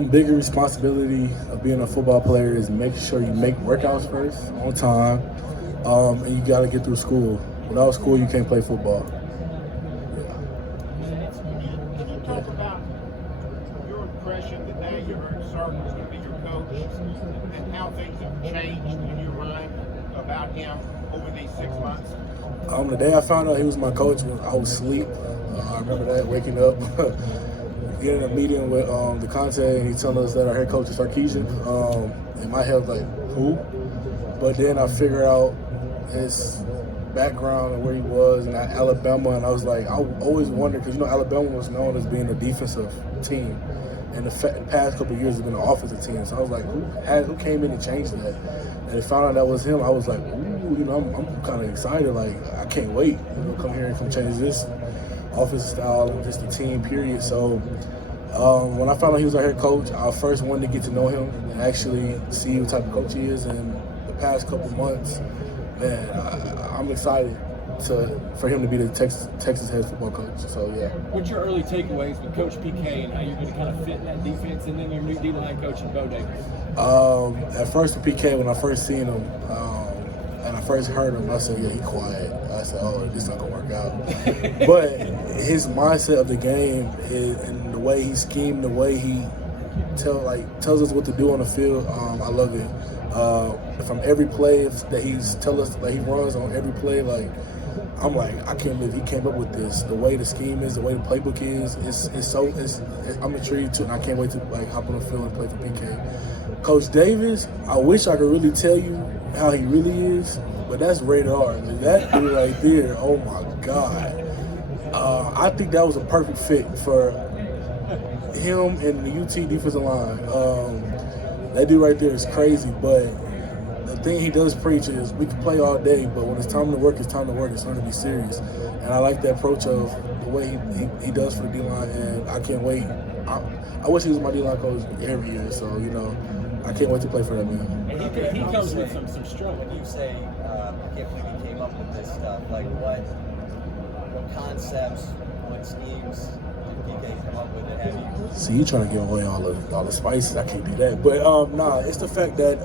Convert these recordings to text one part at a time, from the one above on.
Bigger responsibility of being a football player is making sure you make workouts first, on time, and you got to get through school. Without school, you can't play football. Can you talk about your impression that now you heard Sark was going to be your coach and how things have changed in your mind about him over these 6 months? The day I found out he was my coach, I was asleep. I remember that, waking up, getting a meeting with the contact, and he telling us that our head coach is Sarkisian. In my head, like, who? But then I figured out his background and where he was in Alabama, and I was like, I always wondered, because Alabama was known as being a defensive team, and the past couple of years has been an offensive team. So I was like, who came in and changed that? And I found out that was him. I was like, ooh, I'm kind of excited. Like, I can't wait. Come here and come change this offensive style and just the team, period. So when I found out he was our head coach, I first wanted to get to know him and actually see what type of coach he is. And the past couple months, man, I'm excited for him to be the Texas head football coach. So, yeah. What's your early takeaways with Coach PK and how you're going to kind of fit in that defense, and then your new D-line coach in Bo Davis? At first with PK, when I first seen him and I first heard him, I said, yeah, he's quiet. I said, oh, this not going to work out. But his mindset of the game and the way he schemed, the way he tells us what to do on the field, I love it. From every play that he's tell us that he runs on every play, like, I'm like, I can't believe he came up with this. The way the scheme is, the way the playbook is, I'm intrigued too, and I can't wait to hop on the field and play for PK. Coach Davis, I wish I could really tell you how he really is, but that's radar. That dude right there, oh my God. I think that was a perfect fit for him and the UT defensive line. That dude right there is crazy, but the thing he does preach is we can play all day, but when it's time to work, it's time to work. It's time to be serious. And I like that approach of the way he does for the D-line, and I can't wait. I wish he was my D-line coach every year, so, I can't wait to play for that man. And he comes with some struggle. When you say, I can't believe he came up with this stuff, like what concepts, what schemes did PK come up with that have you? See, you trying to give away all the spices. I can't do that. But nah, it's the fact that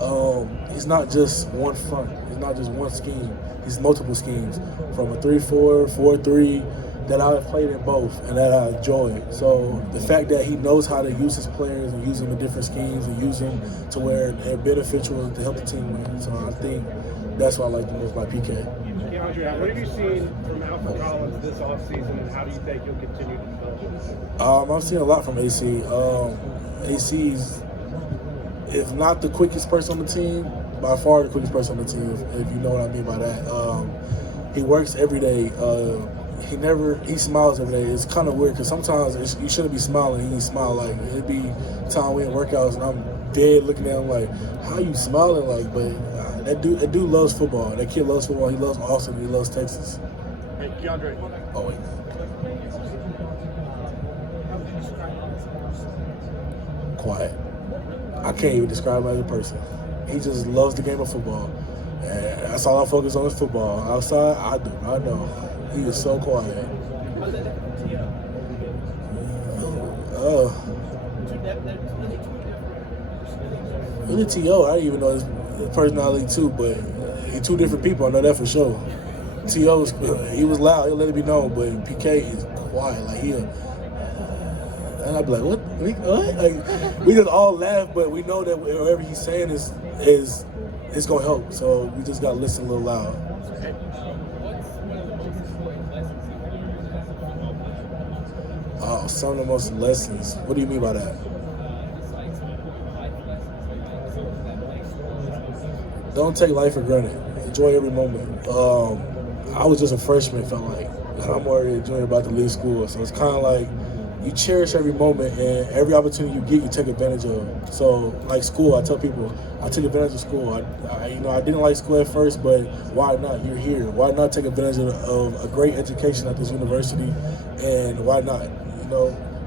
it's not just one front. It's not just one scheme. It's multiple schemes, from a 3-4, 4-3 that I've played in both and that I enjoy. So the fact that he knows how to use his players and use them in different schemes and use them to where they're beneficial to help the team win. So I think that's what I like the most about PK. Keondre, what have you seen from Alpha Collins this offseason, and how do you think you'll continue to develop? I've seen a lot from AC. AC's, if not the quickest person on the team, by far the quickest person on the team, if you know what I mean by that. He works every day. He smiles every day. It's kind of weird because sometimes you shouldn't be smiling and he smile. Like, it'd be time we in workouts and I'm dead looking at him like, how you smiling? Like, but that dude loves football. That kid loves football. He loves Austin. He loves Texas. Hey, Keondre. Oh, wait. Quiet. I can't even describe him as a person. He just loves the game of football. And that's all I focus on is football. Outside, I know. He is so quiet. Really, T.O., I didn't even know his personality too, but he's two different people. I know that for sure. T.O., he was loud. He'll let it be known, but PK is quiet. Like, and I'd be like, what? Like, we just all laugh, but we know that whatever he's saying is it's gonna help. So we just gotta listen a little loud. Oh, some of the most lessons. What do you mean by that? Don't take life for granted. Enjoy every moment. I was just a freshman, felt like, and I'm already a junior about to leave school. So it's kind of like you cherish every moment, and every opportunity you get, you take advantage of. So, like school, I tell people, I took advantage of school. I didn't like school at first, but why not? You're here. Why not take advantage of a great education at this university? And why not?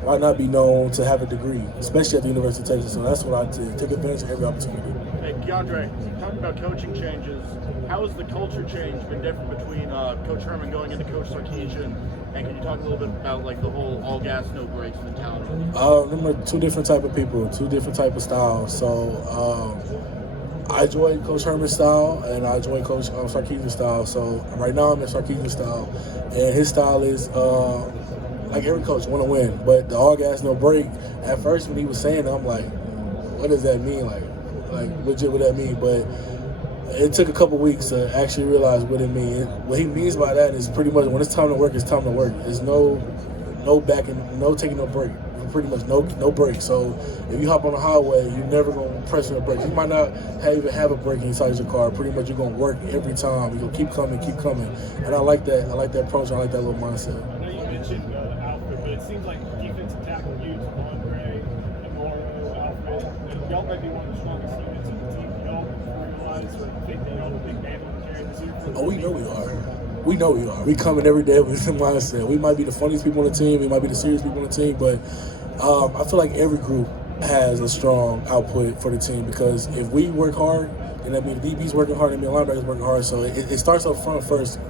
Why not be known to have a degree, especially at the University of Texas? So that's what I did. Take advantage of every opportunity. Hey, Keondre, talking about coaching changes, how has the culture change been different between Coach Herman going into Coach Sarkisian? And can you talk a little bit about like the whole all gas, no brakes mentality? Them are two different type of people, two different type of styles. So I enjoy Coach Herman's style, and I enjoy Coach Sarkisian's style. So right now I'm in Sarkisian's style, and his style is like every coach want to win, but the all gas, no break. At first when he was saying it, I'm like, what does that mean? Like legit, what that mean? But it took a couple weeks to actually realize what it means. What he means by that is pretty much when it's time to work, it's time to work. There's no backing, no taking no break. Pretty much no break. So if you hop on the highway, you're never gonna press on the brakes. You might not even have a brake inside your car. Pretty much you're gonna work every time. You're gonna keep coming. And I like that. I like that approach. I like that little mindset. I know you mentioned Alfred, but it seems like defensive tackle you, Keondre, Amaro, Alfred, y'all might be one of the strongest units in the team. Y'all realize or think that y'all have a big mantle to carry this year? Oh, we know we are. We know we are. We coming every day with this mindset. We might be the funniest people on the team. We might be the serious people on the team, but I feel like every group has a strong output for the team because if we work hard, and that means DB's working hard, and the linebackers working hard. So it starts up front first,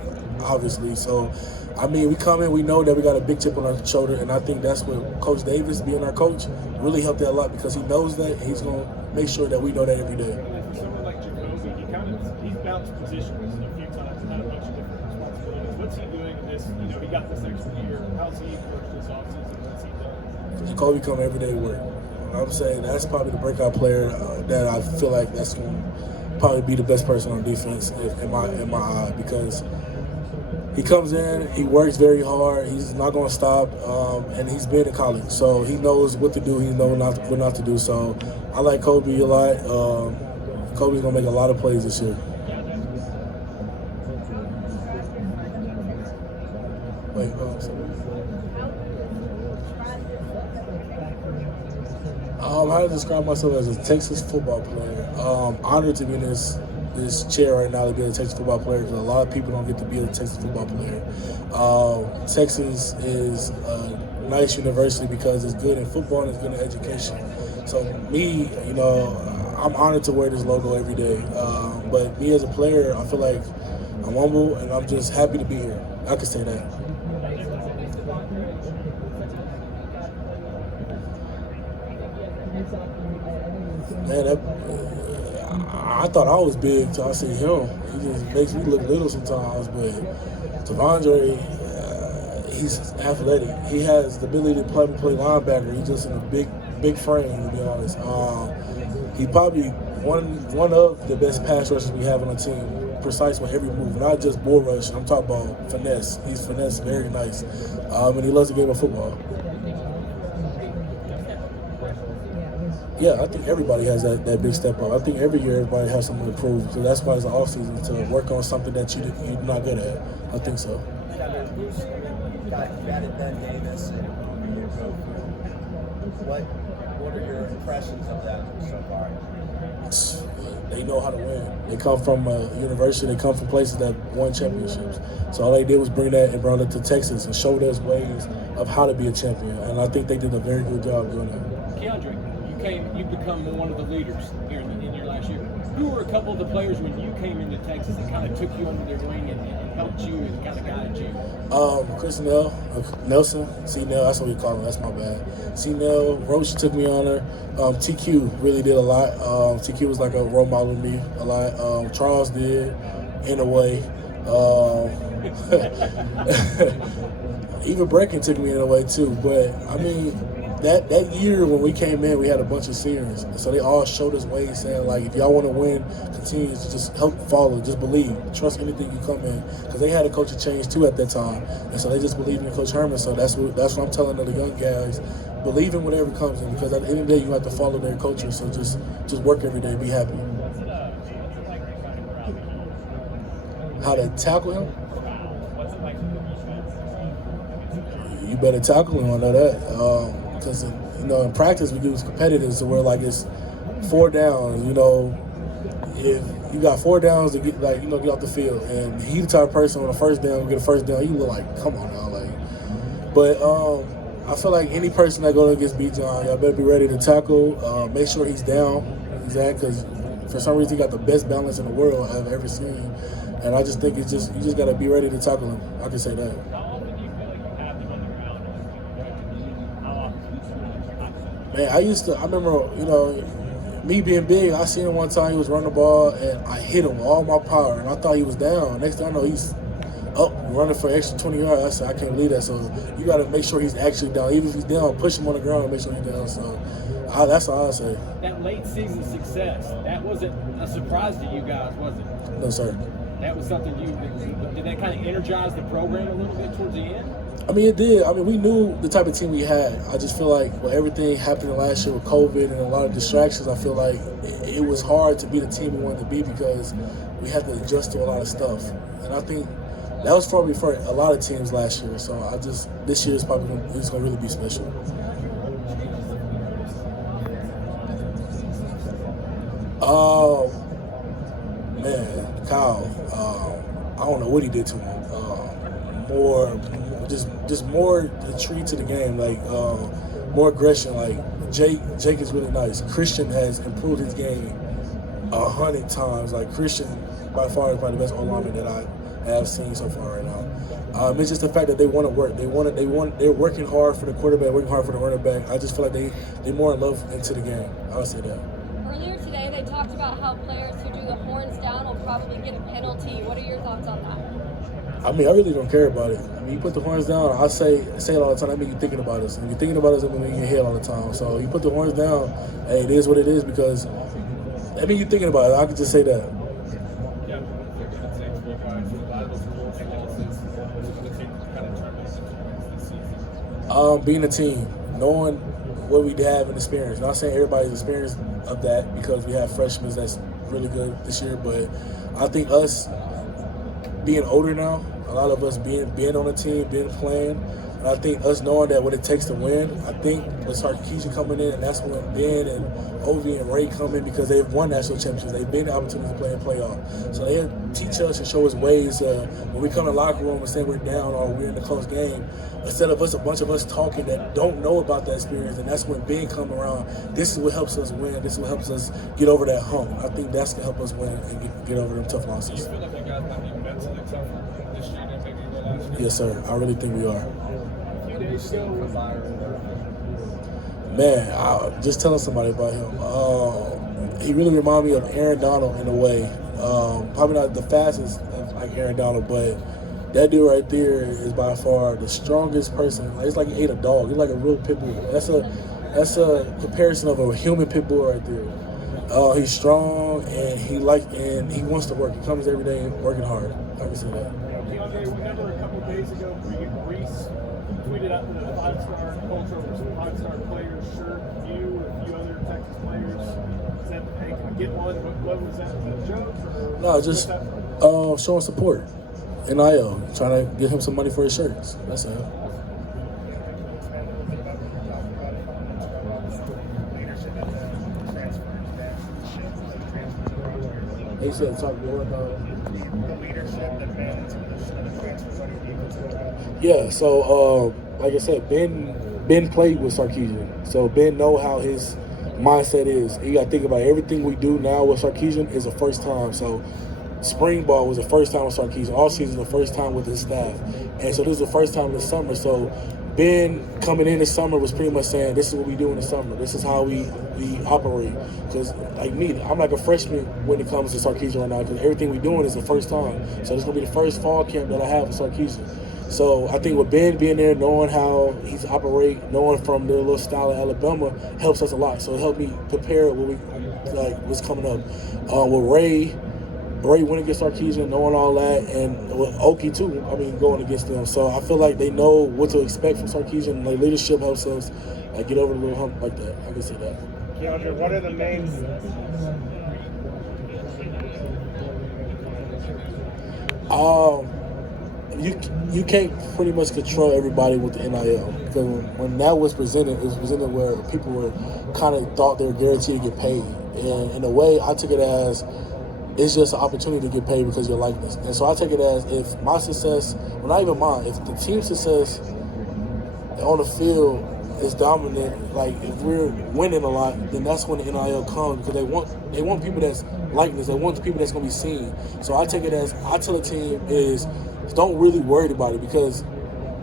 obviously. So, I mean, we come in, we know that we got a big chip on our shoulder, and I think that's what Coach Davis, being our coach, really helped that a lot because he knows that, and he's going to make sure that we know that every day. And for someone like Jacoby, he's bounced positions a few times and had a bunch of different responsibilities. What's he doing in this? He got this extra year. How's he approached this offseason? What's he done? Jacoby come every day to work. I'm saying that's probably the breakout player that I feel like that's going to probably be the best person on defense in my eye because he comes in, he works very hard, he's not going to stop, and he's been in college, so he knows what to do, he knows what not to do. So I like Kobe a lot. Kobe's going to make a lot of plays this year. Wait, how to describe myself as a Texas football player. Honored to be in this chair right now to be a Texas football player because a lot of people don't get to be a Texas football player. Texas is a nice university because it's good in football and it's good in education. So me, I'm honored to wear this logo every day. But me as a player, I feel like I'm humble and I'm just happy to be here. I can say that. Man, I thought I was big till I see him. He just makes me look little sometimes. But Devondre, he's athletic. He has the ability to play linebacker. He's just in a big frame, to be honest. He's probably one of the best pass rushers we have on the team. Precise with every move, not just bull rush. I'm talking about finesse. He's finesse very nice, and he loves the game of football. Yeah, I think everybody has that big step up. I think every year everybody has something to prove. So that's why it's the offseason to work on something that you're not good at. I think so. You got it done, Davis, and what are your impressions of that so far? They know how to win. They come from a university. They come from places that won championships. So all they did was bring that and brought it to Texas and showed us ways of how to be a champion. And I think they did a very good job doing that. Keondre, you've become one of the leaders here in your last year. Who were a couple of the players when you came into Texas that kind of took you under their wing and helped you and kind of guided you? Chris Nelson, C-Nell, that's what we call him, that's my bad. C-Nell, Roach took me on her. TQ really did a lot. TQ was like a role model to me a lot. Charles did, in a way. Even Brecken took me in a way too. But, I mean, that year when we came in, we had a bunch of seniors. So they all showed us ways saying, like, if y'all want to win, continue to just help follow, just believe. Trust anything you come in. Because they had a coaching change, too, at that time. And so they just believed in Coach Herman. So that's what I'm telling the young guys. Believe in whatever comes in. Because at the end of the day, you have to follow their culture. So just work every day. Be happy. How to tackle him? You better tackle him, I know that. Because, in practice we do is competitive, so we're like it's 4 downs, if you got 4 downs to get get off the field, and he's the type of person on the first down, get a first down, you look like, come on now, but I feel like any person that goes against B. John, y'all better be ready to tackle, make sure he's down, exactly, because if For some reason, he got the best balance in the world I've ever seen. And I just think you just got to be ready to tackle him. I can say that. How often do you feel like you have him on the ground? How often? Man, I remember, me being big, I seen him one time, he was running the ball, and I hit him with all my power, and I thought he was down. Next thing I know, he's up running for extra 20 yards. I said, I can't believe that. So you got to make sure he's actually down. Even if he's down, push him on the ground and make sure he's down. So that's all I say. That late season success, that wasn't a surprise to you guys, was it? No, sir. That was something did that kind of energize the program a little bit towards the end? I mean, it did. I mean, we knew the type of team we had. I just feel like with everything happening last year with COVID and a lot of distractions, I feel like it was hard to be the team we wanted to be because we had to adjust to a lot of stuff. And I think that was probably for a lot of teams last year. So this year is probably going to really be special. Man, Kyle, I don't know what he did to him. Just more intrigue to the game, like more aggression. Like Jake is really nice. Christian has improved his game 100 times. Like Christian, by far, is probably the best O-lineman that I have seen so far right now. It's just the fact that they want to work. They're working hard for the quarterback, working hard for the running back. I just feel like they're more in love into the game. I would say that. Earlier today, they talked about how players who do the horns down will probably get a penalty. What are your thoughts on that? I mean, I really don't care about it. I mean, you put the horns down, I say it all the time, I mean, you're thinking about us. And you're thinking about us, I mean, in your head all the time. So you put the horns down, hey, it is what it is because, I mean, you're thinking about it. I could just say that. Being a team, knowing what we have in experience. Not saying everybody's experienced of that because we have freshmen that's really good this year, but I think us being older now, a lot of us being on the team, being playing, and I think us knowing that what it takes to win, I think with Sarkisian coming in, and that's when Ben and Ovi and Ray come in because they've won national championships. They've been the opportunity to play in playoff. So they teach us and show us ways when we come in the locker room and say we're down or we're in a close game, instead of a bunch of us talking that don't know about that experience, and that's when Ben come around. This is what helps us win. This is what helps us get over that hump. I think that's going to help us win and get over them tough losses. Do you feel like you guys might be mentally tougher this year than maybe you were last year? Yes, sir. I really think we are. A few days ago, Man, I was just telling somebody about him. He really reminded me of Aaron Donald in a way. Probably not the fastest like Aaron Donald, but that dude right there is by far the strongest person. Like, it's like he ate a dog. He's like a real pit bull. That's a comparison of a human pit bull right there. He's strong and he wants to work. He comes every day working hard. I can see that. Keondre, remember a couple of days ago, Reese tweeted out the 5-star culture over some 5-star players shirt. You and a few other Texas players said, "Hey, can we get one?" What was that? Was that a joke? No, just showing support. NIL, trying to get him some money for his shirts. That's it. They said talk more about yeah, so like I said, Ben played with Sarkisian. So Ben know how his mindset is. You gotta think about everything we do now with Sarkisian is the first time. So spring ball was the first time with Sarkisian. All season the first time with his staff. And so this is the first time in the summer. So Ben coming in the summer was pretty much saying, this is what we do in the summer. This is how we operate. Because like me, I'm like a freshman when it comes to Sarkisian right now because everything we're doing is the first time. So it's going to be the first fall camp that I have with Sarkisian. So I think with Ben being there, knowing how he's operate, knowing from their little style of Alabama helps us a lot. So it helped me prepare what's coming up. With Ray went against Sarkisian, knowing all that, and with Oki too, going against them. So I feel like they know what to expect from Sarkisian. Like, leadership helps us get over the little hump like that. I can see that. Keondre, what are the main you can't pretty much control everybody with the NIL because when that was presented, it was presented where people were kind of thought they were guaranteed to get paid. And in a way, I took it as it's just an opportunity to get paid because of your likeness. And so I take it as if my success, well, not even mine, if the team's success on the field is dominant, like if we're winning a lot, then that's when the NIL comes because they want people that's likeness. They want people that's gonna be seen. So I take it as I tell the team is don't really worry about it because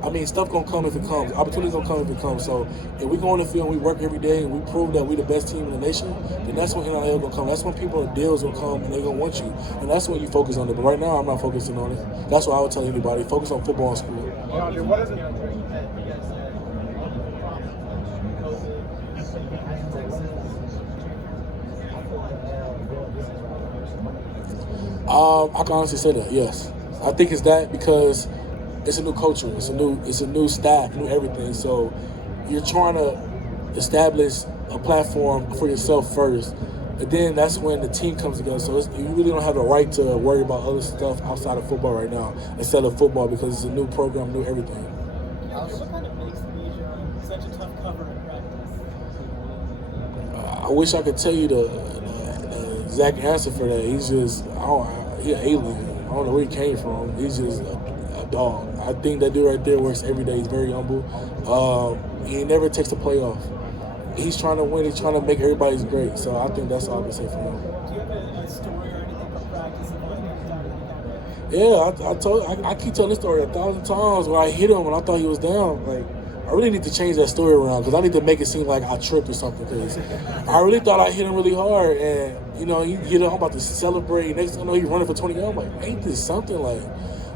I mean stuff gonna come if it comes. Opportunities gonna come if it comes. So if we go on the field and we work every day and we prove that we're the best team in the nation, then that's when NIL gonna come. That's when people and deals will come and they gonna want you. And that's when you focus on it. But right now I'm not focusing on it. That's what I would tell anybody. Focus on football and school. Keondre, what is it? I can honestly say that, yes. I think it's that because it's a new culture, it's a new staff, new everything. So you're trying to establish a platform for yourself first, and then that's when the team comes together. So you really don't have the right to worry about other stuff outside of football right now, instead of football because it's a new program, new everything. What kind of makes Bijan such a tough cover in practice? I wish I could tell you the exact answer for that. He's just, he's an alien. I don't know where he came from. He's just a dog. I think that dude right there works every day. He's very humble. He never takes a playoff. He's trying to win. He's trying to make everybody's great. So I think that's all I can say for him. Do you have a story or anything from practice of what you've done like that? Yeah, I keep telling this story 1,000 times when I hit him and I thought he was down. Like, I really need to change that story around because I need to make it seem like I tripped or something because I really thought I hit him really hard and, you know, I'm about to celebrate. Next thing I know, he's running for 20 yards. I'm like, ain't this something? Like,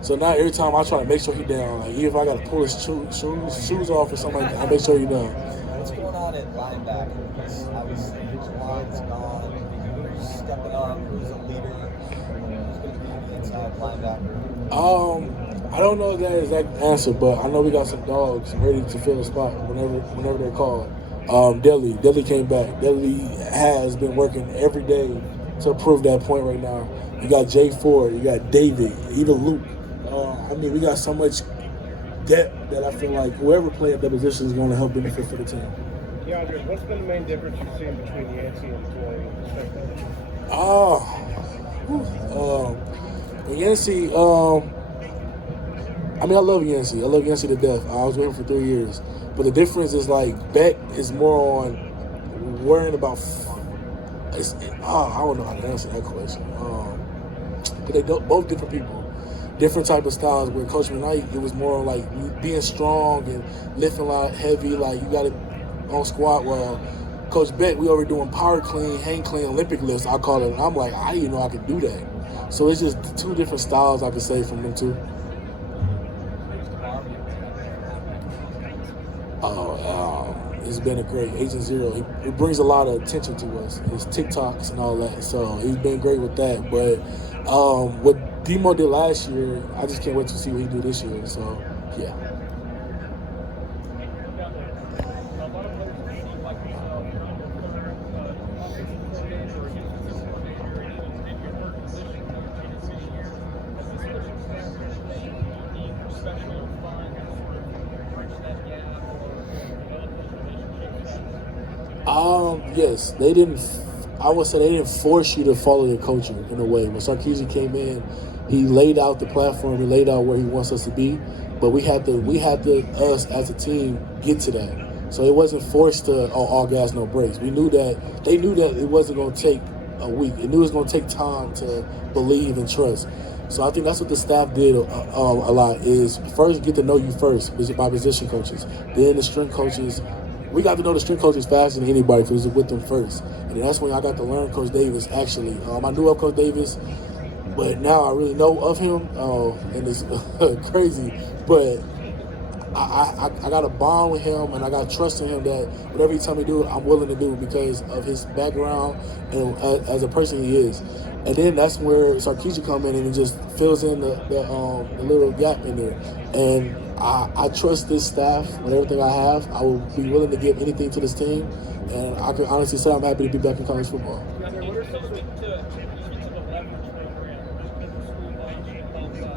so now every time I try to make sure he's down, like, even if I got to pull his shoes off or something like that, I make sure he's down. What's going on at linebacker? Because obviously his line's gone. Who's stepping up? Who's a leader? Who's going to be the inside linebacker? I don't know that exact answer, but I know we got some dogs ready to fill a spot whenever they're called. Deli came back. Deli has been working every day to prove that point right now. You got Jay Ford, you got David, even Luke. I mean, we got so much depth that I feel like whoever plays at that position is going to help benefit for the team. Keondre, what's been the main difference you've seen between Yancey and Toy? Yancey, I mean, I love Yancey. I love Yancey to death. I was with him for 3 years. But the difference is, like, Beck is more on worrying about I don't know how to answer that question. But they both different people. Different type of styles. With Coach McKnight, it was more like being strong and lifting a lot heavy, like you got it on squat. Well, Coach Beck, we over doing power clean, hang clean, Olympic lifts, I call it. And I'm like, I didn't even know I could do that. So it's just two different styles I could say from them two. It's been a great Agent Zero. It brings a lot of attention to us. His TikToks and all that. So he's been great with that. But what Demo did last year, I just can't wait to see what he do this year. So yeah. Yes, they didn't. I would say they didn't force you to follow your coach in a way. When Sarkisian came in, he laid out the platform. He laid out where he wants us to be, but we had to us as a team get to that. So it wasn't forced to all gas no brakes. We knew that they knew that it wasn't going to take a week. It knew it was going to take time to believe and trust. So I think that's what the staff did a lot is first get to know you first by position coaches, then the strength coaches. We got to know the strength coaches faster than anybody because it was with them first. And that's when I got to learn Coach Davis, actually. I knew of Coach Davis, but now I really know of him, and it's crazy. But I got a bond with him, and I got trust in him that whatever he tell me to do, I'm willing to do because of his background and as a person he is. And then that's where Sarkisian come in and he just fills in the little gap in there. And I trust this staff with everything I have. I will be willing to give anything to this team. And I can honestly say I'm happy to be back in college football. What are some of the aspects of the leverage program, school budget,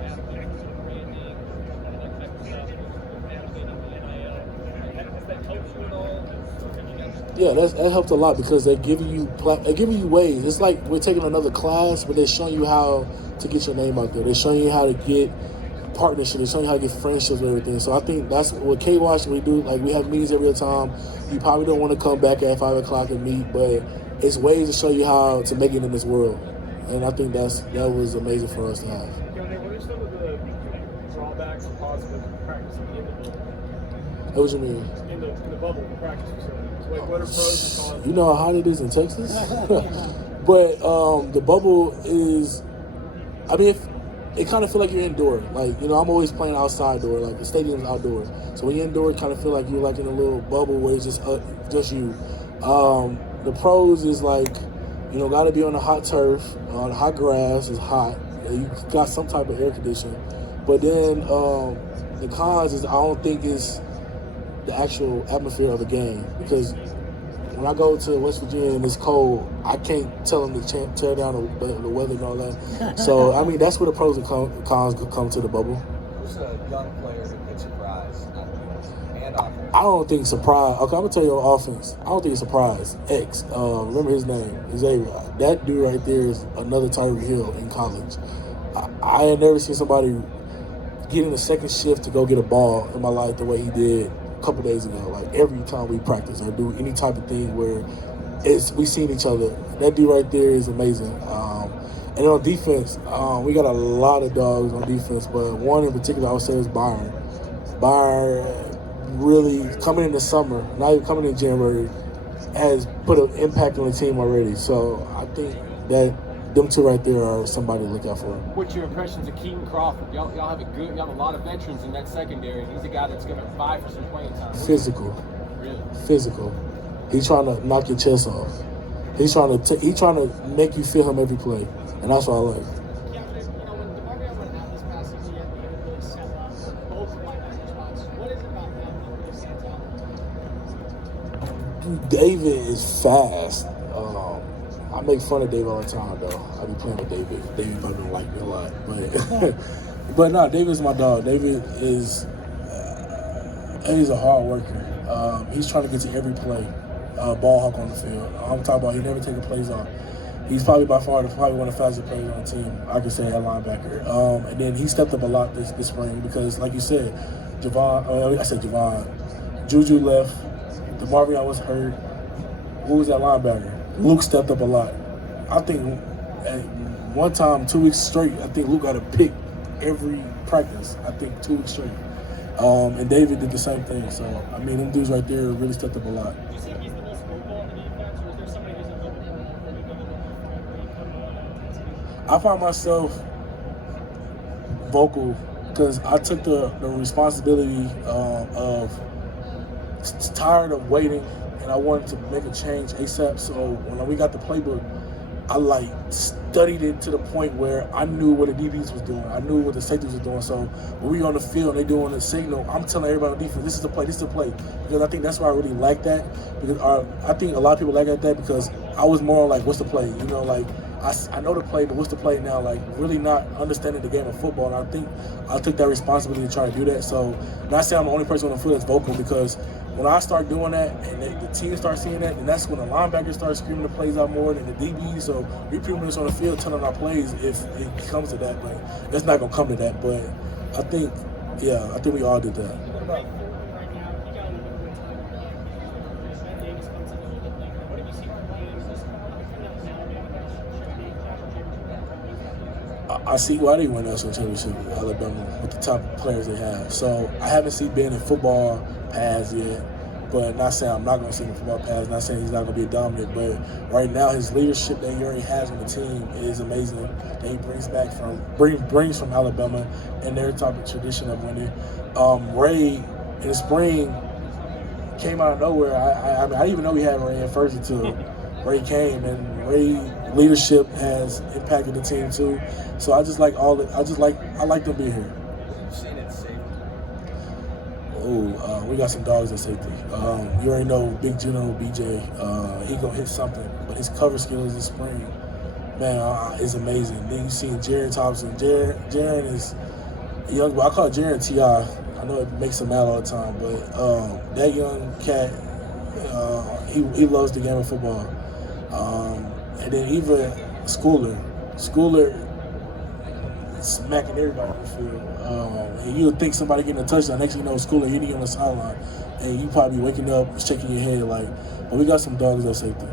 athletes, branding, that type of stuff, navigating the NIL? Has that helped you at all? Yeah, that helped a lot because they're giving you ways. It's like we're taking another class, but they're showing you how to get your name out there. They're showing you how to get partnership. It's showing you how to get friendships and everything. So I think that's what K-Watch we do. Like, we have meetings every time. You probably don't want to come back at 5 o'clock and meet, but it's ways to show you how to make it in this world. And I think that was amazing for us to have. Keondre, what are some of the drawbacks and positives of practicing in the bubble? What you mean? In the bubble, the practice facility. Like, what are pros and cons? You know how hot it is in Texas? But the bubble is, I mean, it kind of feel like you're indoor. Like, you know, I'm always playing outside door. Like, the stadium's outdoors. So when you're indoor, it kind of feel like you're like in a little bubble where it's just you. The pros is like, you know, got to be on the hot turf, on the hot grass. It's hot. You got some type of air conditioning. But then the cons is I don't think it's the actual atmosphere of the game, because when I go to West Virginia and it's cold, I can't tell them to tear down the weather and all that. So, I mean, that's where the pros and cons come to the bubble. Who's a young player who could surprise and offense? I don't think surprise. Okay, I'm going to tell you on offense. I don't think it's surprise. X. Remember his name, Xavier. That dude right there is another Tyreek Hill in college. I had never seen somebody get in a second shift to go get a ball in my life the way he did a couple days ago. Like, every time we practice or do any type of thing where we seen each other, that dude right there is amazing. And on defense, we got a lot of dogs on defense, but one in particular I would say is Byron. Byron really coming in the summer, not even coming in January, has put an impact on the team already. So I think that them two right there are somebody to look out for. What's your impressions of Keaton Crawford? Y'all have a lot of veterans in that secondary. He's a guy that's going to vie for some playing time. Physical. Really? Physical. He's trying to knock your chest off. He's trying to make you feel him every play, and that's what I like. Keondre, you know, when DeMarvin went out this past season, he had to really set up both linebacker spots. What is it about him that really stands out? David is fast. I make fun of David all the time, though. I be playing with David. David doesn't like me a lot, but no, David's my dog. David is he's a hard worker. He's trying to get to every play, ball hawk on the field. I'm talking about he never taking plays off. He's probably by far one of the fastest players on the team. I could say at linebacker. And then he stepped up a lot this spring because, like you said, Juju left. DeMarvin was hurt. Who was that linebacker? Luke stepped up a lot. I think at one time, 2 weeks straight, I think Luke got a pick every practice. I think 2 weeks straight. And David did the same thing. So, I mean, them dudes right there really stepped up a lot. Do you think he's the most vocal in the defense, or is there somebody who's a little bit more vocal? I find myself vocal because I took the responsibility of tired of waiting, and I wanted to make a change ASAP. So when we got the playbook, I studied it to the point where I knew what the DBs was doing. I knew what the safeties was doing. So when we on the field, they doing the signal, I'm telling everybody on defense, this is the play, this is the play. Because I think that's why I really like that. Because I think a lot of people like that because I was more like, what's the play? You know, like, I know the play, but what's the play now? Like, really not understanding the game of football. And I think I took that responsibility to try to do that. So not saying I'm the only person on the field that's vocal, because when I start doing that and the team starts seeing that, and that's when the linebackers start screaming the plays out more than the DBs. So we pretty much on the field telling our plays if it comes to that. But it's not going to come to that. But I think we all did that. I see why they won the national championship in Alabama with the top players they have. So I haven't seen Ben in football paths yet, but not saying I'm not going to see him in football paths, not saying he's not going to be dominant, but right now his leadership that he already has on the team is amazing. That he brings from Alabama and their type of tradition of winning. Ray in the spring came out of nowhere. I didn't even know we had Ray at first until Ray came, and Ray leadership has impacted the team too. So I just like I like them being here. You've seen it safety. We got some dogs at safety. You already know Big General BJ. He gonna hit something, but his cover skills this spring, man, is amazing. Then you see Jaron Thompson. Jaron is a young boy. I call Jaron T.I. I know it makes him mad all the time, but that young cat, he loves the game of football. And then even Schooler, smacking everybody on the field. And you would think somebody getting a touchdown. Next thing you know, school hitting you on the sideline. And you probably waking up, shaking your head like, but we got some dogs at safety.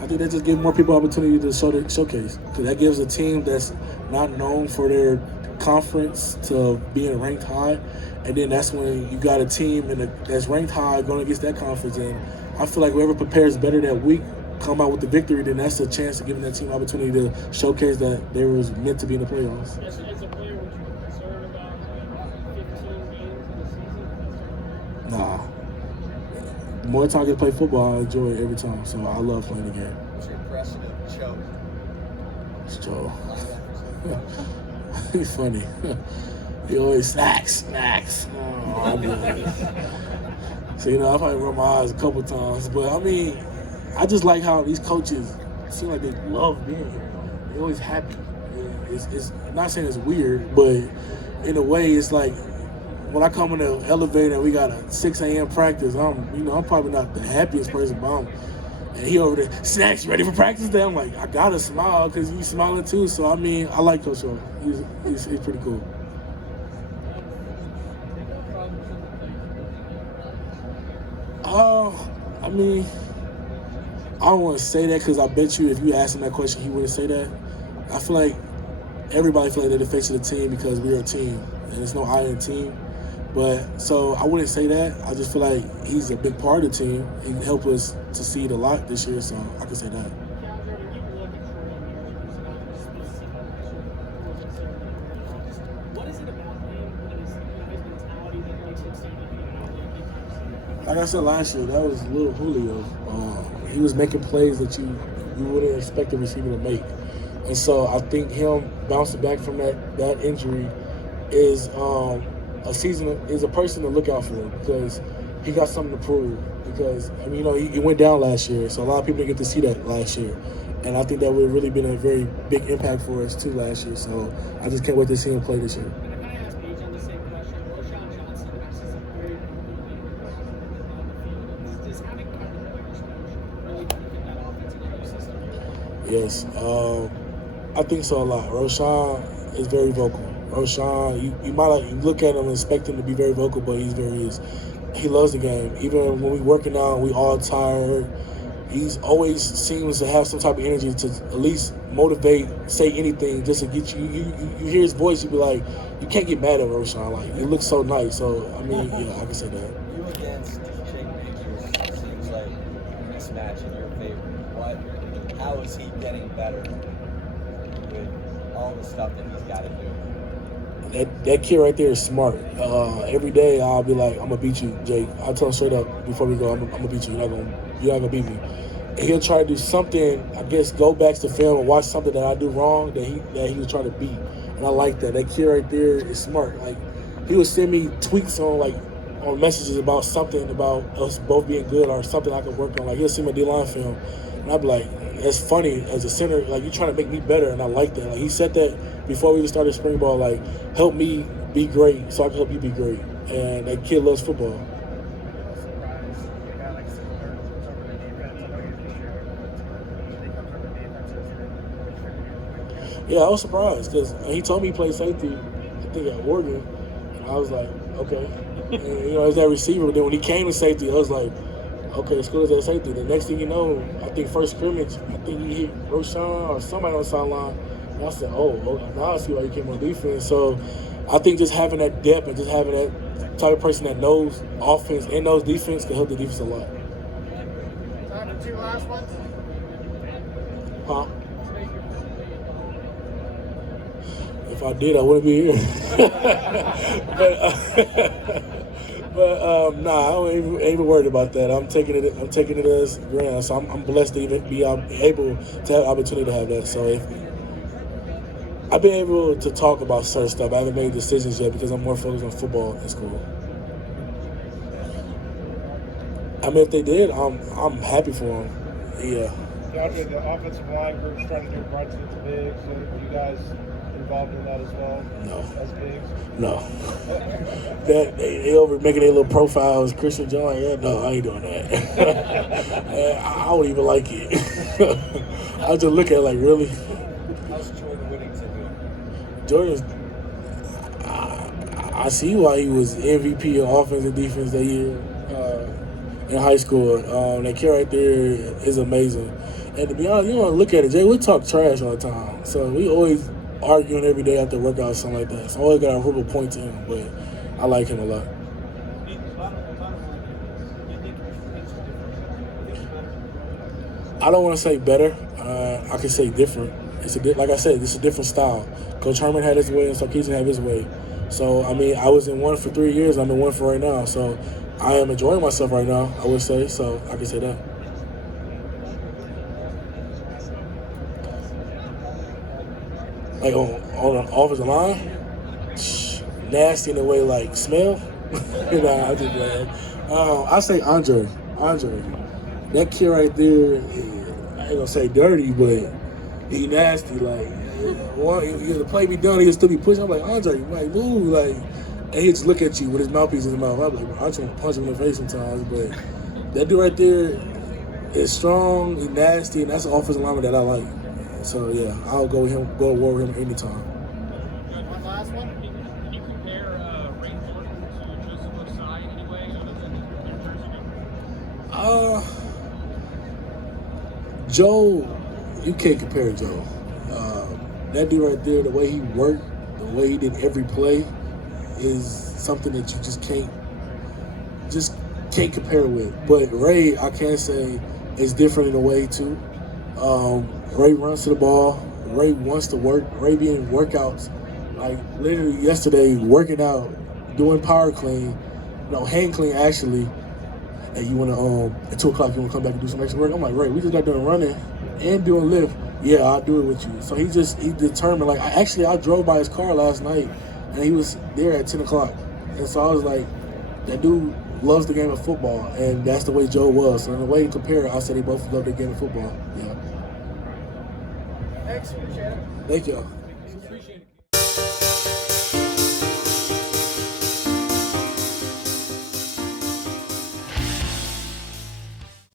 I think that just gives more people opportunity to showcase. Because that gives a team that's not known for their conference to being ranked high. And then that's when you got a team that's ranked high going against that conference. And I feel like whoever prepares better that week come out with the victory, then that's a chance of giving that team opportunity to showcase that they was meant to be in the playoffs. As a player, would you be concerned about 15 games in the season? Nah. The more time I get to play football, I enjoy it every time. So I love playing the game. What's your impression of Joe? It's Joe. He's funny. He always snacks. Oh, I'm good. So, I probably roll my eyes a couple times. But, I mean, I just like how these coaches seem like they love being here. They're always happy. It's I'm not saying it's weird, but in a way, it's like when I come in the elevator and we got a 6 a.m. practice, I'm probably not the happiest person, but and he over there, Snacks, you ready for practice day? I'm like, I gotta smile because he's smiling too. So, I mean, I like Coach O. He's pretty cool. I mean, I don't want to say that because I bet you if you asked him that question, he wouldn't say that. I feel like everybody feel like they're the face of the team because we're a team, and there's no I in team. But so I wouldn't say that. I just feel like he's a big part of the team. He helped us succeed a lot this year, so I can say that. What is it about him and his mentality that makes him stand up? Like I said last year, that was little Julio. He was making plays that you wouldn't expect a receiver to make. And so I think him bouncing back from that injury is a person to look out for because he got something to prove. Because, I mean, he went down last year, so a lot of people didn't get to see that last year. And I think that would have really been a very big impact for us, too, last year. So I just can't wait to see him play this year. And I kind of asked Paige on the same question. Roshan Johnson obviously is a very on the field. Does having Keondre Coburn really benefit that offense in your system? Yes, I think so a lot. Roshan is very vocal. Roshan, you might look at him and expect him to be very vocal, but he loves the game. Even when we working out, we all tired. He's always seems to have some type of energy to at least motivate, say anything just to get you. You hear his voice, you be like, you can't get mad at Roshan. Like, he looks so nice. So, I mean, yeah, I can say that. You against Jake Majors seems like a mismatch in your favor. How is he getting better with all the stuff that he's got to do? That kid right there is smart. Every day I'll be like, I'm gonna beat you, Jake. I'll tell him straight up before we go, I'm gonna beat you. You're not gonna beat me. And he'll try to do something, I guess, go back to film and watch something that I do wrong that he was trying to beat. And I like that. That kid right there is smart. Like, he would send me tweets on messages about something about us both being good or something I could work on. Like, he'll send me a D-line film, and I'd be like, that's funny as a center. Like, you're trying to make me better, and I like that. Like, he said that before we even started spring ball, like, help me be great so I can help you be great. And that kid loves football. Yeah, I was surprised because he told me he played safety, I think at Oregon. And I was like, okay. And, he's that receiver. But then when he came to safety, I was like, okay, let's go to that safety. The next thing you know, I think first scrimmage, I think he hit Roshan or somebody on the sideline. And I said, oh, now I see why he came on defense. So I think just having that depth and just having that type of person that knows offense and knows defense can help the defense a lot. Time for 2 last ones. Huh? If I did, I wouldn't be here. But nah, I ain't even worried about that. I'm taking it as grand. So I'm blessed to even be able to have opportunity to have that. So I've been able to talk about certain stuff. I haven't made decisions yet because I'm more focused on football in school. I mean, if they did, I'm happy for them. Yeah. Keondre, the offensive line group's trying to do runs with the bigs. You guys involved in that as well? No. As big? No. That they over making their little profiles, Christian John. Yeah, no, I ain't doing that. I don't even like it. I just look at it like, really? How's Jordan Whittington doing? Jordan's. I see why he was MVP of offense and defense that year in high school. That kid right there is amazing. And to be honest, you want to look at it, Jay, we talk trash all the time. So we always arguing every day after workout or something like that. So I always got to prove a point to him, but I like him a lot. I don't want to say better. I can say different. Like I said, it's a different style. Coach Herman had his way and Sarkisian had his way. So, I mean, I was in one for 3 years. I'm in one for right now. So I am enjoying myself right now, I would say. So I can say that. Like on an offensive line, nasty in the way like smell. Nah, I just playing. I say Andre. That kid right there, I ain't gonna say dirty, but he nasty. Like, the play be done, he'll still be pushing. I'm like, Andre, like move, like, and he just look at you with his mouthpiece in his mouth. I'm like, bro, I just want to punch him in the face sometimes, but that dude right there is strong, he's nasty, and that's an offensive lineman that I like. So yeah, I'll go to war with him anytime. One last one. Can you compare Ray Jordan to Joseph Osai in any way other than their jersey? Joe, you can't compare Joe. That dude right there, the way he worked, the way he did every play, is something that you just can't compare with. But Ray, I can say, is different in a way too. Ray runs to the ball. Ray wants to work. Ray be in workouts. Like literally yesterday, working out, doing power clean, hand clean actually. And you want to at 2 o'clock you want to come back and do some extra work. I'm like, Ray, we just got done running and doing lift. Yeah, I'll do it with you. So he determined. Like I drove by his car last night, and he was there at 10 o'clock. And so I was like, that dude loves the game of football, and that's the way Joe was. So in the way to compare it, I said they both love the game of football. Yeah. Thanks, appreciate it. Thank y'all. Appreciate it.